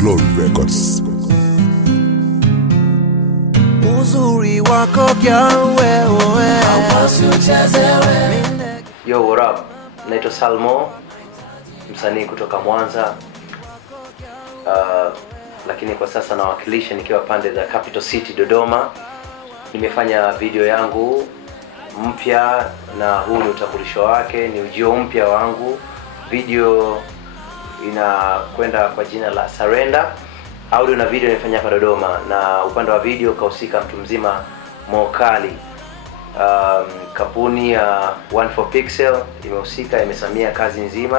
Glory Records. Uzuri wako wewe. Yo, what up? Naitwa Salmo, msanii kutoka Mwanza. Lakini kwa sasa nawakilisha nikiwa pande za Capital City Dodoma. Nimefanya video yangu mpya na huu ni utambulisho wake, ni ujio mpya wangu. Video inakwenda kwa jina la Surrender. Audio na video nimefanya hapa Dodoma, na upande wa video kahusika mtu mzima Mokali. Kampuni ya 14Pixel imehusika, imesamia kazi nzima.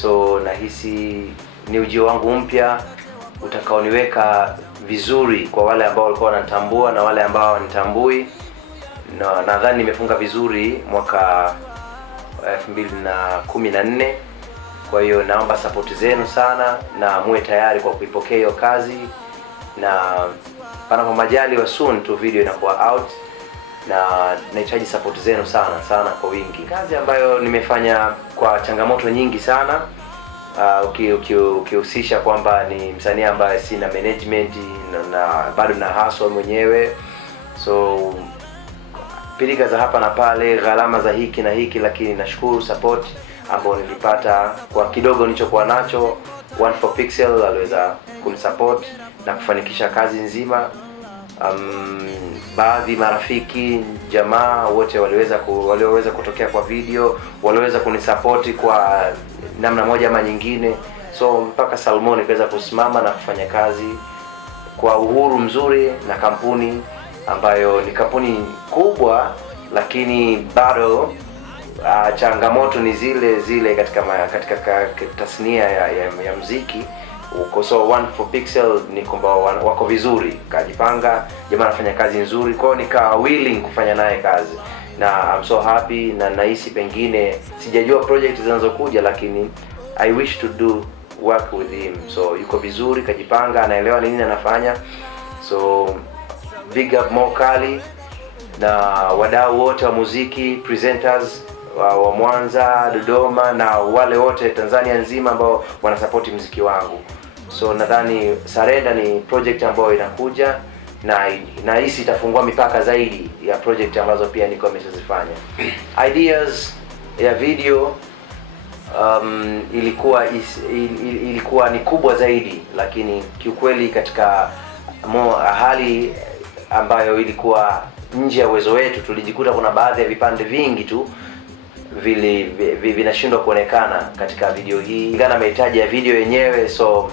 So nahisi ni ujio wangu mpya utakaoniweka vizuri kwa wale ambao walikuwa wanatambua na wale ambao wanitambui. Na nadhani nimefunga vizuri mwaka 2014. Kwa hiyo naomba support zenu sana na muwe tayari kwa kuipokea hiyo kazi, na panapo majaliwa soon tu video inakuwa out, na nahitaji support zenu sana kwa wingi. Kazi ambayo nimefanya kwa changamoto nyingi sana, ukihusisha kwamba ni msanii ambaye sina management na bado na hustle mwenyewe. So pilika za hapa na pale, gharama za hiki na hiki, lakini nashukuru support ambao nilipata kwa kidogo nilichokuwa nacho. 14Pixel aliweza kunisupport na kufanikisha kazi nzima. Baadhi marafiki, jamaa wote walioweza kutokea kwa video, waliweza kunisupport kwa namna moja ama nyingine. So mpaka Salmon ikaweza kusimama na kufanya kazi kwa uhuru mzuri na kampuni ambayo ni kampuni kubwa, lakini bado changamoto ni zile katika tasnia ya muziki. So 14Pixel ni kwamba wako vizuri, kajipanga, jamaa anafanya kazi nzuri, kwa hiyo nika willing kufanya naye kazi, na I'm so happy. Na nahisi pengine sijajua project zinazokuja, lakini I wish to do work with him. So yuko vizuri, kajipanga, anaelewa nini anafanya. So big up Mokali na wadau wote wa muziki, presenters wa Mwanza, Dodoma na wale wote Tanzania nzima ambao wanasupport muziki wangu. So nadhani Surrender ni project ambayo inakuja, na nahisi itafungua mipaka zaidi ya project ambazo pia niko nimezifanya. Ideas ya video ilikuwa ni kubwa zaidi, lakini kiukweli katika hali ambayo ilikuwa nje ya uwezo wetu, tulijikuta kuna baadhi ya vipande vingi tu vinashindwa kuonekana katika video hii kulingana na mahitaji ya video yenyewe. So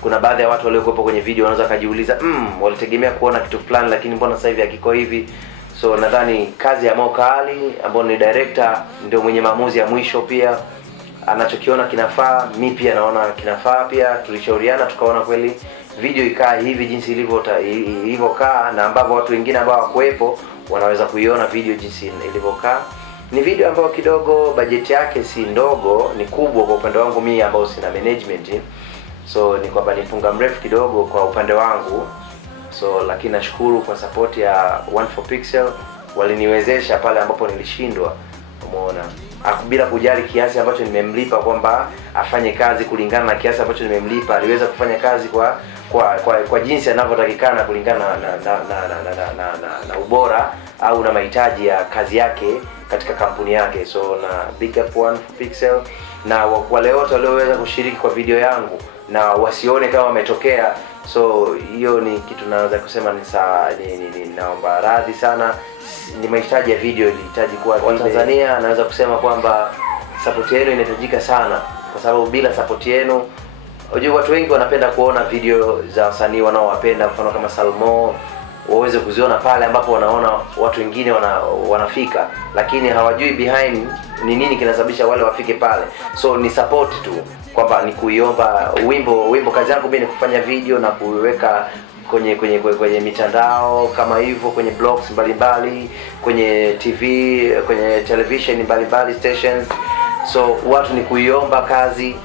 kuna baadhi ya watu waliokuwepo kwenye video wanaweza kujiuliza, walitegemea kuona kitu fulani lakini mbona sasa hivi hakiko hivi. So nadhani kazi ya Mokali ambaye ni director ndio mwenye maamuzi ya mwisho, pia anachokiona kinafaa, mimi pia naona kinafaa pia. Tulishauriana tukaona kweli video ikaa hivi jinsi ilivyokaa, na ambavyo watu wengine ambao hawakuepo wanaweza kuiona video jinsi ilivyokaa. Ni video ambayo kidogo budget yake si ndogo, ni kubwa kwa upande wangu mimi ambao sina management. So ni kwamba nifunga mrefu kidogo kwa upande wangu. So lakini nashukuru kwa support ya 14Pixel, waliniwezesha pale ambapo nilishindwa. Umeona, bila kujali kiasi ambacho nimemlipa kwamba afanye kazi kulingana na kiasi ambacho nimemlipa, aliweza kufanya kazi kwa jinsi anavyotakikana kulingana na ubora au na mahitaji ya kazi yake katika kampuni yake. So na big up 14Pixel na wale wote walioweza kushiriki kwa video yangu na wasione kama wametokea. So hiyo ni kitu naweza kusema ni naomba radhi sana. Ni mahitaji ya video, ilihitaji kuwa kwa Tanzania. Naweza kusema kwamba support yenu inahitajika sana, kwa sababu bila support yenu, unajua watu wengi wanapenda kuona video za wasanii wanaowapenda, mfano kama Salmo, waweze kuziona pale ambapo wanaona watu wengine wanafika, lakini hawajui behind ni nini kinasababisha wale wafike pale. So ni support tu, kwamba ni kuiomba wimbo. Kazi yangu mimi ni kufanya video na kuweka kwenye mitandao kama hivyo, kwenye blogs mbalimbali, kwenye TV, kwenye television mbalimbali stations. So watu ni kuiomba kazi,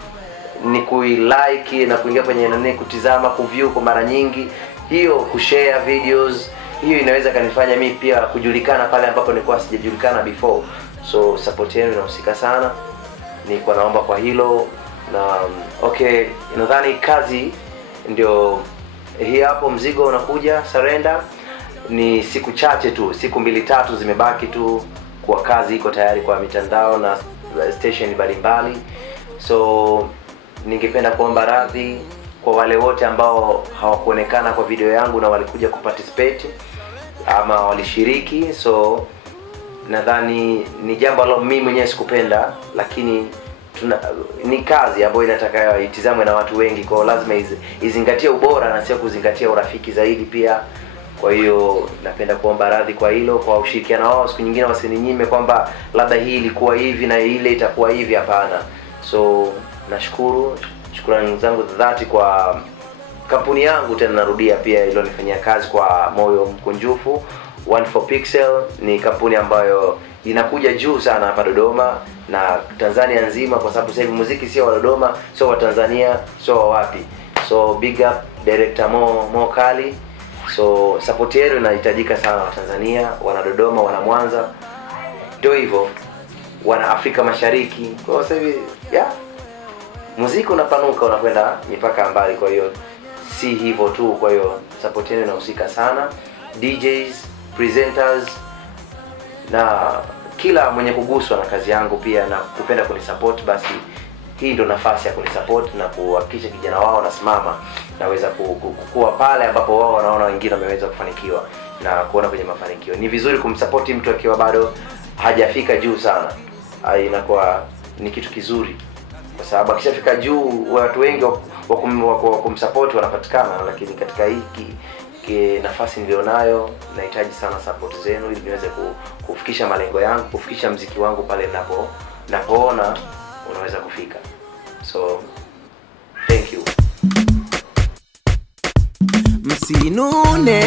ni kuilike na kuingia kwenye kutizama, kuview kwa mara nyingi. Hiyo kushare videos, hiyo inaweza kanifanya mimi pia kujulikana pale ambapo nilikuwa sijajulikana before. So support yenu inahusika sana, nilikuwa naomba kwa hilo. Na okay, nadhani kazi ndio hii hapo, mzigo unakuja Surrender. Ni siku chache tu, siku 2-3 zimebaki tu kwa kazi iko tayari kwa mitandao na station mbalimbali. So ningependa kuomba radhi kwa wale wote ambao hawakuonekana kwa video yangu na walikuja kuparticipate ama walishiriki. So nadhani ni jambo ambalo mimi mwenyewe sikupenda, lakini ni kazi ambayo inataka itizamwe na watu wengi, kwa lazima izingatie ubora na sio kuzingatia urafiki zaidi pia. Kwa hiyo napenda kuomba radhi kwa hilo, kwa ushirikiano wao. Siku nyingine wasininyime kwamba labda hii ilikuwa hivi na ile itakuwa hivi, hapana. So nashukuru, shukrani zangu dhati kwa kampuni yangu, tena narudia pia ilionifanyia kazi kwa moyo mkunjufu. 14 Pixel ni kampuni ambayo inakuja juu sana hapa Dodoma na Tanzania nzima, kwa sababu sasa hivi muziki sio wa Dodoma, sio wa Tanzania, sio wa wapi. So big up director Mo Kali. So support yenu inahitajika sana, wa Tanzania, wana Dodoma, wana Mwanza. Ndio hivyo, wana Afrika Mashariki. Kwa sasa hivi muziki unapanuka, unakwenda mipaka mbali. Kwa hiyo si hivyo tu, kwa hiyo support yenu inahusika sana. DJs, presenters na kila mwenye kuguswa na kazi yangu pia na kupenda kunisupport, basi hii ndio nafasi ya kunisupport na kuhakikisha kijana wao nasimama naweza kukua pale ambapo wao wanaona wengine wameweza kufanikiwa na kuona kwenye mafanikio. Ni vizuri kumsupport mtu akiwa bado hajafika juu sana. Inakuwa ni kitu kizuri, kwa sababu akishafika juu watu wengi wa kumsupport wanapatikana, lakini katika hiki nafasi nilionayo nahitaji sana support zenu ili niweze kufikisha malengo yangu, kufikisha muziki wangu pale napoona unaweza kufika. So thank you. Msinune